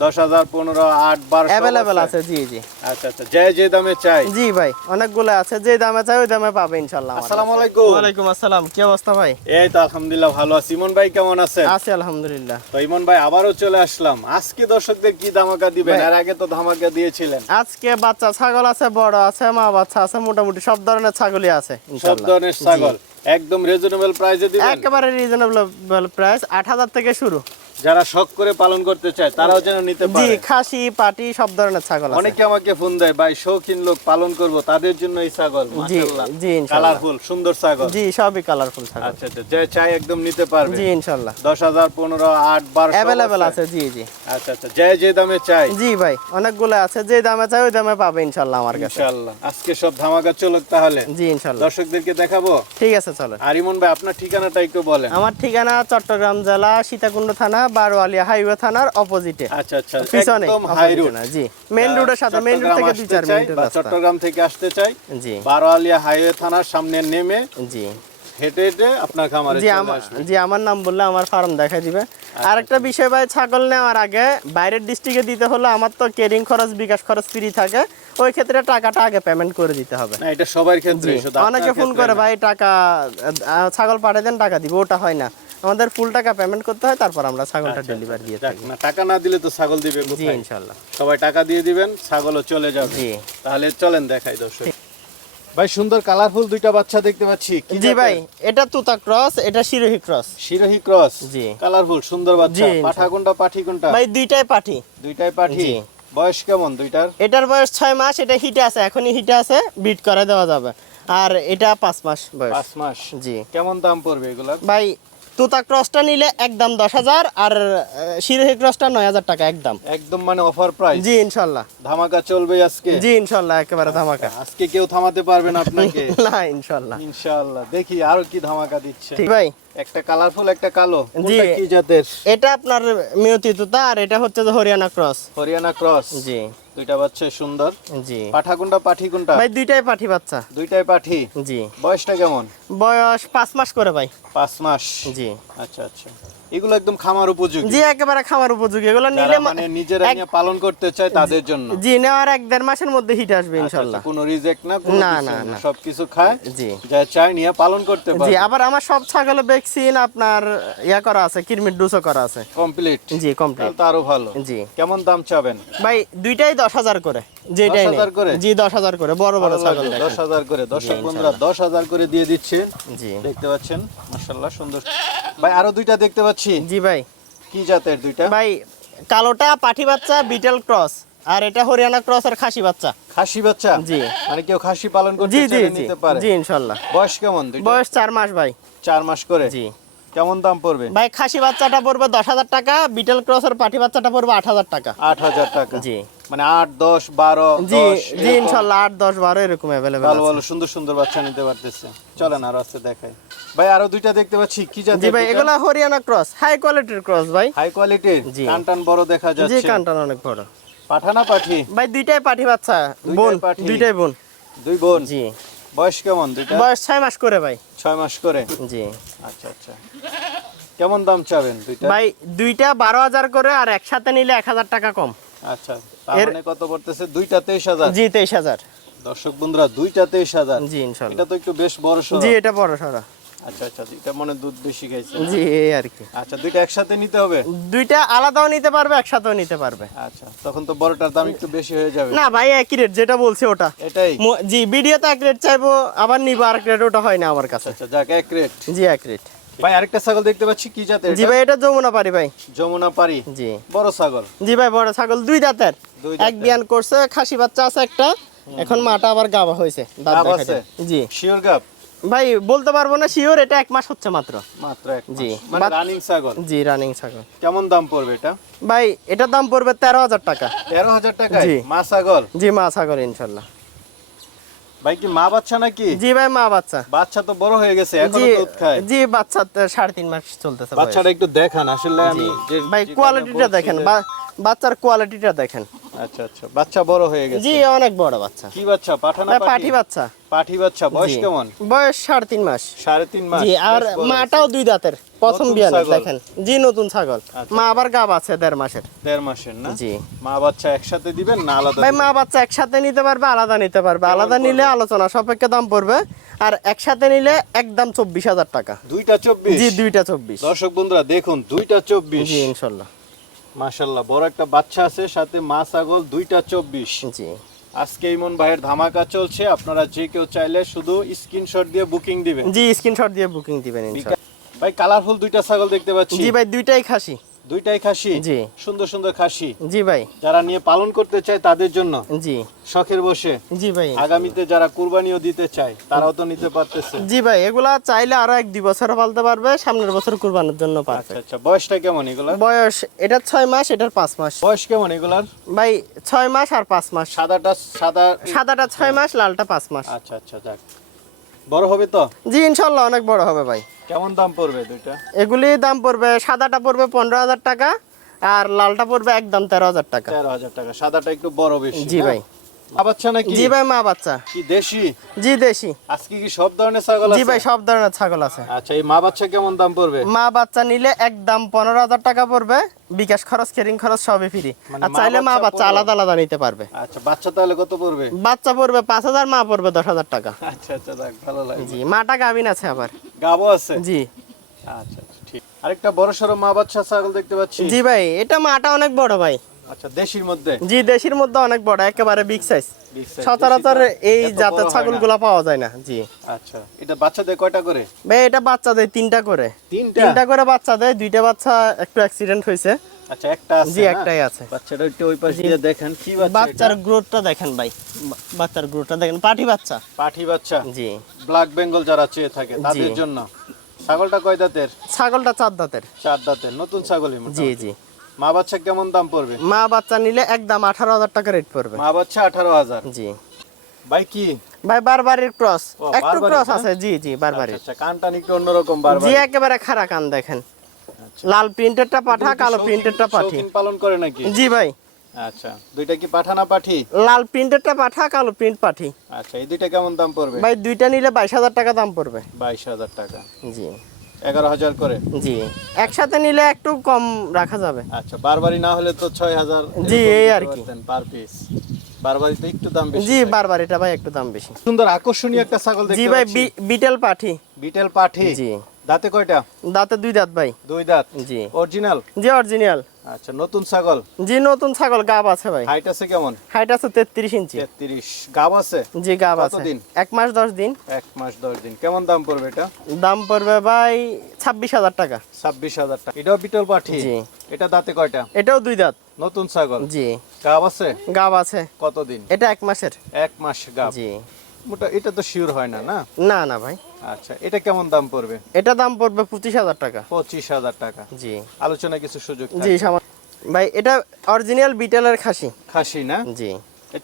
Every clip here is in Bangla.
দশ হাজার পনেরো আট বারো অ্যাভেলেবেল আছে জি জি। আচ্ছা আচ্ছা যে যে দামে চাই। জি ভাই অনেকগুলো আছে যে দামে চাই ওই দামে পাবে ইনশাল্লাহ আসসালামু আলাইকুম। ওয়ালাইকুম আসসালাম কি অবস্থা ভাই? এই তো আলহামদুলিল্লাহ ভালো আছি। ইমন ভাই কেমন আছেন? আছি আলহামদুলিল্লাহ। তো ইমন ভাই আবারও চলে আসলাম। আজকে দর্শকদের কি ধামাকা দিবেন? এর আগে তো ধামাকা দিয়েছিলেন। আজকে বাচ্চা ছাগল আছে বড় আছে মা বাচ্চা আছে মোটামুটি সব ধরনের ছাগলই আছে সব ধরনের ছাগল। একদম রিজনেবল প্রাইসে দিবেন? একেবারে রিজনেবল প্রাইস আট হাজার থেকে শুরু। যারা শখ করে পালন করতে চায় তারাও যেন নিতে পারে। জি খাসি পাটি সব ধরনের ছাগল আছে। অনেকে আমাকে ফোন দেয় ভাই শৌখিন লোক পালন করব তাদের জন্য এই ছাগল। জি জি ইনশাল্লাহ কালারফুল সুন্দর ছাগল। জি সবই কালারফুল ছাগল। আচ্ছা আচ্ছা যে চাই একদম নিতে পারবে। জি হাজার পনেরো আট বারো সব অ্যাভেলেবেল আছে জি জি। আচ্ছা আচ্ছা যে যে দামে চাই। জি ভাই অনেকগুলো আছে যে দামে চাই ওই দামে পাবে ইনশাল্লাহ আমার কাছে। ইনশাআল্লাহ। আজকে সব ধামাকা চলুক তাহলে। জি ইনশাল্লাহ দর্শকদেরকে দেখাবো? ঠিক আছে চলো আর ইমন ভাই আপনার ঠিকানাটা একটু বলেন। আমার ঠিকানা চট্টগ্রাম জেলা সীতাকুণ্ড থানা বারোয়ালিয়া হাইওয়ে থানার অপোজিটে। আচ্ছা আচ্ছা পিছনে। জি। মেইন রোডের সাথে মেইন রোড থেকে দুই চার মিনিটের রাস্তা। চট্টগ্রাম থেকে আসতে চাই জি। বারোয়ালিয়া হাইওয়ে থানার সামনে নেমে জি। হেঁটে হেঁটে আপনার খামারে জি আমার আসবে জি আমার নাম বললে আমার ফার্ম দেখা দিবে। আর বিষয় ভাই ছাগল নেওয়ার আগে বাইরের ডিস্ট্রিক্টে দিতে হলে আমার তো কেরিং খরচ বিকাশ খরচ ফ্রি থাকে। ওই ক্ষেত্রে টাকাটা আগে পেমেন্ট করে দিতে হবে। না এটা সবার ক্ষেত্রে জি। শুধু আপনার অনেকে ফোন করে ভাই টাকা ছাগল পাঠিয়ে দেন টাকা দিব ওটা হয় না। আমাদের ফুল টাকা পেমেন্ট করতে হয় তারপর আমরা ছাগলটা ডেলিভারি দিয়ে থাকি। না টাকা না দিলে তো ছাগল দিবে জি কোথায়? ইনশাল্লাহ সবাই টাকা দিয়ে দিবেন ছাগলও চলে যাবে। জি। তাহলে চলেন দেখাই দর্শক। ভাই সুন্দর কালারফুল দুইটা বাচ্চা দেখতে পাচ্ছি। কি জি ভাই এটা তুতা ক্রস এটা শিরোহী ক্রস শিরোহী ক্রস জি। কালারফুল সুন্দর বাচ্চা। পাঠা কোনটা পাঠি কোনটা? ভাই দুইটাই পাঠি। দুইটাই পাঠি। জি। বয়স কেমন দুইটার? এটার বয়স ছয় মাস এটা হিটে আছে এখনই হিটে আছে বিট করে দেওয়া যাবে। আর এটা পাঁচ মাস বয়স। পাঁচ মাস। জি। কেমন দাম পড়বে এগুলা ভাই তুতা ক্রসটা নিলে একদম দশ হাজার আর শিরোহী ক্রসটা নয় হাজার টাকা একদম। একদম মানে অফার প্রাইস জি ইনশাল্লাহ। ধামাকা চলবে আজকে? জি ইনশাল্লাহ একেবারে ধামাকা। আজকে কেউ থামাতে পারবে না আপনাকে? না ইনশাল্লাহ। ইনশাআল্লাহ দেখি আরও কি ধামাকা দিচ্ছে। ঠিক ভাই। একটা কালারফুল একটা কালো। জি। কি জাতের? এটা আপনার মিয়তি তুতা আর এটা হচ্ছে যে হরিয়ানা ক্রস হরিয়ানা ক্রস জি। দুইটা বাচ্চা সুন্দর। জি। পাঠা কোনটা পাঠি কোনটা? ভাই দুইটাই পাঠি বাচ্চা। দুইটাই পাঠি? জি। বয়সটা কেমন? বয়স পাঁচ মাস করে ভাই। পাঁচ মাস। জি। আচ্ছা আচ্ছা। এগুলো একদম খামার উপযোগী। জি একেবারে খামার উপযোগী। এগুলো নিলে মানে নিজেরা নিয়ে পালন করতে চায় তাদের জন্য। জি নেওয়ার এক দেড় মাসের মধ্যে হিট আসবে আচ্ছা, ইনশাল্লাহ। আচ্ছা, কোনো রিজেক্ট না কোনো না, না, না না। সবকিছু খায় জি। যা চায় নিয়ে পালন করতে জি আবার আমার সব ছাগলে ভ্যাকসিন আপনার ইয়া করা আছে কিরমির ডুসও করা আছে। কমপ্লিট জি কমপ্লিট তাহলে তো আরও ভালো। জি। কেমন দাম চাবেন? ভাই দুইটাই দশ হাজার করে। যেটাই নেই। 10,000 করে? জি দশ হাজার করে বড় বড় ছাগল দশ হাজার করে দর্শক বন্ধুরা দশ হাজার করে দিয়ে দিচ্ছেন জি। দেখতে পাচ্ছেন মাশাল্লাহ সুন্দর। ভাই আরও দুইটা দেখতে পাচ্ছি। জি ভাই। কি জাতের দুইটা? ভাই কালোটা পাঠি বাচ্চা বিটেল ক্রস। আর এটা হরিয়ানা ক্রস আর খাসি বাচ্চা। খাসি বাচ্চা? জি। মানে কেউ খাসি পালন করতে জি জি চাইলে নিতে পারে। জি ইনশাল্লাহ। বয়স কেমন বয়স চার মাস ভাই। চার মাস করে? জি। কেমন দাম পড়বে? ভাই খাসি বাচ্চাটা পড়বে দশ হাজার টাকা বিটেল ক্রস আর পাঠি বাচ্চাটা পড়বে আট হাজার টাকা। আট হাজার টাকা। জি। মানে আট দশ বারো জি জি ইনশাল্লাহ আট দশ বারো এরকম অ্যাভেলেবেল ভালো ভালো সুন্দর সুন্দর বাচ্চা নিতে পারতেছে। চলেন আরও আছে দেখাই। ভাই আরও দুইটা দেখতে পাচ্ছি। কি জি ভাই এগুলা হরিয়ানা ক্রস হাই কোয়ালিটির ক্রস ভাই। হাই কোয়ালিটির জি। টান টান বড় দেখা যাচ্ছে। জি কানটান অনেক বড়। পাঠানা পাঠি? ভাই দুইটাই পাঠি বাচ্চা বোন দুইটাই বোন। দুই বোন? জি। বয়স কেমন দুইটা? বয়স ছয় মাস করে ভাই। ছয় মাস করে? জি। আচ্ছা আচ্ছা। কেমন দাম চাবেন দুইটা? ভাই দুইটা বারো হাজার করে আর একসাথে নিলে এক হাজার টাকা কম। আচ্ছা। এর- মানে কত পড়তেছে? দুইটা তেইশ হাজার। জি তেইশ হাজার। দর্শক বন্ধুরা দুইটা তেইশ হাজার। জি ইনশাল্লাহ। এটা তো একটু বেশ বড় সড়ো। জি এটা বড় সড়া। আচ্ছা আচ্ছা দুইটা মনে দুধ বেশি খাইছে। জি এই আর কি। আচ্ছা দুইটা একসাথে নিতে হবে? দুইটা আলাদাও নিতে পারবে একসাথেও নিতে পারবে। আচ্ছা তখন তো বড়টার দাম একটু বেশি হয়ে যাবে। না ভাই একই রেট যেটা বলছি ওটা। এটাই। জি ভিডিওতে এক রেট চাইব আবার নিবো আর এক রেট ওটা হয় না আমার কাছে। আচ্ছা যাক এক রেট। জি এক রেট। ভাই আরেকটা ছাগল দেখতে পাচ্ছি কি জাতের জি ভাই এটা যমুনা পারি ভাই। যমুনা পারি জি। বড় ছাগল? জি ভাই বড় ছাগল দুই দাঁতের এক বিয়ান করছে খাসি বাচ্চা আছে একটা। এখন মাটা আবার গাবা হয়েছে দাঁত গাব দেখা আছে? যায়। জি। শিওর গাপ ভাই বলতে পারব না শিওর এটা এক মাস হচ্ছে মাত্র। মাত্র এক জি। মানে রানিং ছাগল? জি রানিং ছাগল। কেমন দাম পড়বে এটা? ভাই এটার দাম পড়বে তেরো হাজার টাকা। তেরো হাজার টাকায়? জি। মা ছাগল? জি মা ছাগল ইনশাল্লাহ। ভাই কি মা বাচ্চা নাকি? জি ভাই মা বাচ্চা। বাচ্চা তো বড় হয়ে গেছে এখন দুধ খায়। জি বাচ্চা তো সাড়ে তিন মাস চলতেছে। বাচ্চাটা একটু দেখান আসলে আমি ভাই কোয়ালিটিটা দেখেন বাচ্চার কোয়ালিটিটা দেখেন। আচ্ছা আচ্ছা। বাচ্চা বড় হয়ে গেছে? জি অনেক বড় বাচ্চা। কি বাচ্চা? পাঠানা ভাই, পাঠি? পাঠি বাচ্চা। পাঠি বাচ্চা। বয়স কেমন? বয়স সাড়ে তিন মাস। সাড়ে তিন মাস। জি আর মাটাও দুই দাঁতের। প্রথম বিয়ানে। দেখেন। জি নতুন ছাগল। আচ্ছা। মা আবার গাব আছে দেড় মাসের। দেড় মাসের না? জি। মা বাচ্চা একসাথে দিবেন না আলাদা ভাই মা বাচ্চা একসাথে নিতে পারবে আলাদা নিতে পারবে। আলাদা নিলে আলোচনা সাপেক্ষে দাম পড়বে। আর একসাথে নিলে একদম চব্বিশ হাজার টাকা। দুইটা চব্বিশ? জি দুইটা চব্বিশ। দর্শক বন্ধুরা দেখুন দুইটা চব্বিশ। জি ইনশাল্লাহ। মাশাল্লাহ বড় একটা বাচ্চা আছে সাথে মা ছাগল দুইটা চব্বিশ। জি। আজকে ইমন ভাইয়ের ধামাকা চলছে আপনারা যে কেউ চাইলে শুধু স্ক্রিনশট দিয়ে বুকিং দিবেন। জি স্ক্রিনশট দিয়ে বুকিং দিবেন ভাই কালারফুল দুইটা ছাগল দেখতে পাচ্ছি। জি ভাই দুইটাই খাসি। দুইটাই খাসি? জি। সুন্দর সুন্দর খাসি। জি ভাই। যারা নিয়ে পালন করতে চায় তাদের জন্য। জি। শখের বসে। জি ভাই। আগামীতে যারা কুরবানিও দিতে চায় তারাও তো নিতে পারতেছে। জি ভাই এগুলা চাইলে আরও এক দুই বছর পালতে পারবে সামনের বছর কুরবানির জন্য আচ্ছা পারবে। আচ্ছা বয়সটা কেমন এগুলার? বয়স এটার ছয় মাস এটার পাঁচ মাস। বয়স কেমন এগুলার? ভাই ছয় মাস আর পাঁচ মাস। সাদাটা সাদা সাদাটা ছয় মাস লালটা পাঁচ মাস। আচ্ছা আচ্ছা যাক। বড় হবে তো? জি ইনশাল্লাহ অনেক বড় হবে ভাই। কেমন দাম পড়বে দুইটা? এগুলি দাম পড়বে সাদাটা পড়বে পনেরো হাজার টাকা আর লালটা পড়বে একদম তেরো হাজার টাকা। তেরো হাজার টাকা সাদাটা একটু বড় বেশি জি ভাই। মা বাচ্চা নাকি? জি ভাই মা বাচ্চা। কি দেশি? জি দেশি। আজকে কি সব ধরনের ছাগল জি ভাই সব ধরনের ছাগল আছে। আচ্ছা এই মা বাচ্চা কেমন দাম পড়বে? মা বাচ্চা নিলে একদম পনেরো হাজার টাকা পড়বে। বিকাশ খরচ কেরিং খরচ সবই ফ্রি মানে আর মা চাইলে মা বাচ্চা আলাদা আলাদা নিতে পারবে। আচ্ছা বাচ্চা তাহলে কত পড়বে? বাচ্চা পড়বে পাঁচ হাজার মা পড়বে দশ হাজার টাকা। আচ্ছা আচ্ছা ভালো লাগে জি মাটা গাভিন আছে আবার। গাবো আছে? জি। আচ্ছা ঠিক। আরেকটা বড় সড়ো মা বাচ্চা ছাগল দেখতে পাচ্ছি। জি ভাই এটা মাটা অনেক বড় ভাই। আচ্ছা দেশির মধ্যে? জি দেশির মধ্যে অনেক বড় একেবারে বিগ সাইজ সচরাচর এই জাতের। পাওয়া যায় না জি। আচ্ছা এটা বাচ্চাদের কয়টা করে? ভাই এটা বাচ্চা দেয় তিনটা করে। তিনটা? করে বাচ্চা দেয় দুইটা বাচ্চা একটু অ্যাক্সিডেন্ট হয়েছে। আচ্ছা একটা আছে জি একটাই আছে। বাচ্চাটা একটু ওই পাশ দিয়ে দেখেন কি বাচ্চা বাচ্চার? গ্রোথটা দেখেন ভাই বা- বাচ্চার গ্রোথটা দেখেন পাঠি বাচ্চা। বাচ্চা? জি। ব্ল্যাক বেঙ্গল যারা চেয়ে থাকে তাদের জন্য। ছাগলটা কয় দাঁতের? ছাগলটা চার দাঁতের। চার দাঁতের নতুন ছাগলই জি জি। মা বাচ্চা কেমন দাম পড়বে? মা বাচ্চা নিলে একদম আঠারো হাজার টাকা রেট পড়বে। মা বাচ্চা আঠারো হাজার? জি। ভাই কি? ভাই বারবারির ক্রস একটু ক্রস আছে জি জি বারবারির আচ্ছা কানটা একটু অন্যরকম বারবার জি একেবারে খারা কান দেখেন। আচ্ছা। লাল প্রিন্টেরটা পাঠা কালো প্রিন্টেরটা পাঠি। পালন করে নাকি? জি ভাই। আচ্ছা দুইটা কি পাঠানা পাঠি? লাল প্রিন্টেরটা পাঠা কালো প্রিন্ট পাঠি। আচ্ছা এই দুইটা কেমন দাম পড়বে? ভাই দুইটা নিলে বাইশ হাজার টাকা দাম পড়বে। বাইশ হাজার টাকা। জি। এগারো হাজার করে। জি। একসাথে নিলে একটু কম রাখা যাবে। আচ্ছা বারবারই না হলে তো ছয় হাজার জি, এই আর কি। পার পিস বারবারই তো একটু দাম বেশি জি। বারবারিটা ভাই একটু দাম বেশি। সুন্দর আকর্ষণীয় একটা ছাগল জি ভাই বিটেল পাঠি। বিটেল পাঠি। জি। দাঁতে কয়টা? দাঁতে দুই দাঁত ভাই। দুই দাঁত। জি। অরিজিনাল? জি অরিজিনাল। আচ্ছা নতুন ছাগল? জি নতুন ছাগল গাব আছে ভাই। হাইট আছে কেমন? হাইট আছে তেত্রিশ ইঞ্চি। তেত্রিশ। গাব আছে? জি গাব আছে। কতদিন? এক মাস দশ দিন। এক মাস দশ দিন। কেমন দাম পড়বে এটা? দাম পড়বে ভাই ছাব্বিশ হাজার টাকা। ছাব্বিশ হাজার টাকা। এটাও বিটল পাঠি? জি। এটা দাঁতে কয়টা? এটাও দুই দাঁত। নতুন ছাগল? জি। গাব আছে? গাব আছে। কতদিন? এটা এক মাসের। এক মাস গাব। জি। মোটা এটা তো শিওর হয় না না? না না ভাই। আচ্ছা এটা কেমন দাম পড়বে? এটা দাম পড়বে পঁচিশ হাজার টাকা। পঁচিশ হাজার টাকা। জি। আলোচনা কিছু সুযোগ জি ভাই এটা অরিজিনাল বিটেলের খাসি। খাসি না? জি। এর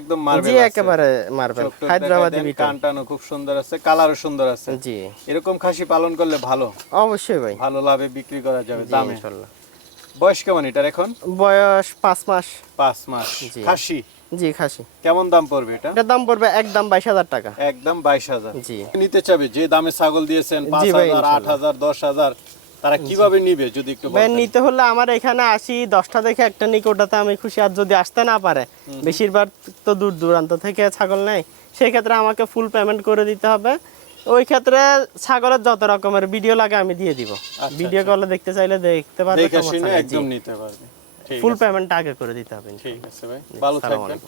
একদম মার্বেল জি একেবারে মার্বেল হায়দ্রাবাদি বিটেল কান খুব সুন্দর আছে কালারও সুন্দর আছে। জি। এরকম খাসি পালন করলে ভালো? অবশ্যই ভাই। ভালো লাভে বিক্রি করা যাবে দামে। ইনশাল্লাহ। বয়স কেমন এটার এখন? বয়স পাঁচ মাস। পাঁচ মাস। জি। খাসি? জি খাসি। কেমন দাম পড়বে এটা? এটার দাম পড়বে একদম বাইশ হাজার টাকা। একদম বাইশ হাজার। জি। নিতে চাবে যে দামে ছাগল দিয়েছেন পাঁচ জি ভাই, হাজার আট হাজার দশ হাজার তারা কীভাবে নিবে যদি একটু নিতে হলে আমার এখানে আসি দশটা দেখে একটা আমি খুশি। আর যদি আসতে না পারে বেশিরভাগ তো দূর দূরান্ত থেকে ছাগল নেয়। সেই ক্ষেত্রে আমাকে ফুল পেমেন্ট করে দিতে হবে। ওই ক্ষেত্রে ছাগলের যত রকমের ভিডিও লাগে আমি দিয়ে দিব। ভিডিও কলে দেখতে চাইলে দেখতে পারবে একদম নিতে পারবে। ফুল পেমেন্টটা পেমেন্ট আগে করে দিতে হবে ঠিক আছে ভাই ভালো থাকবেন।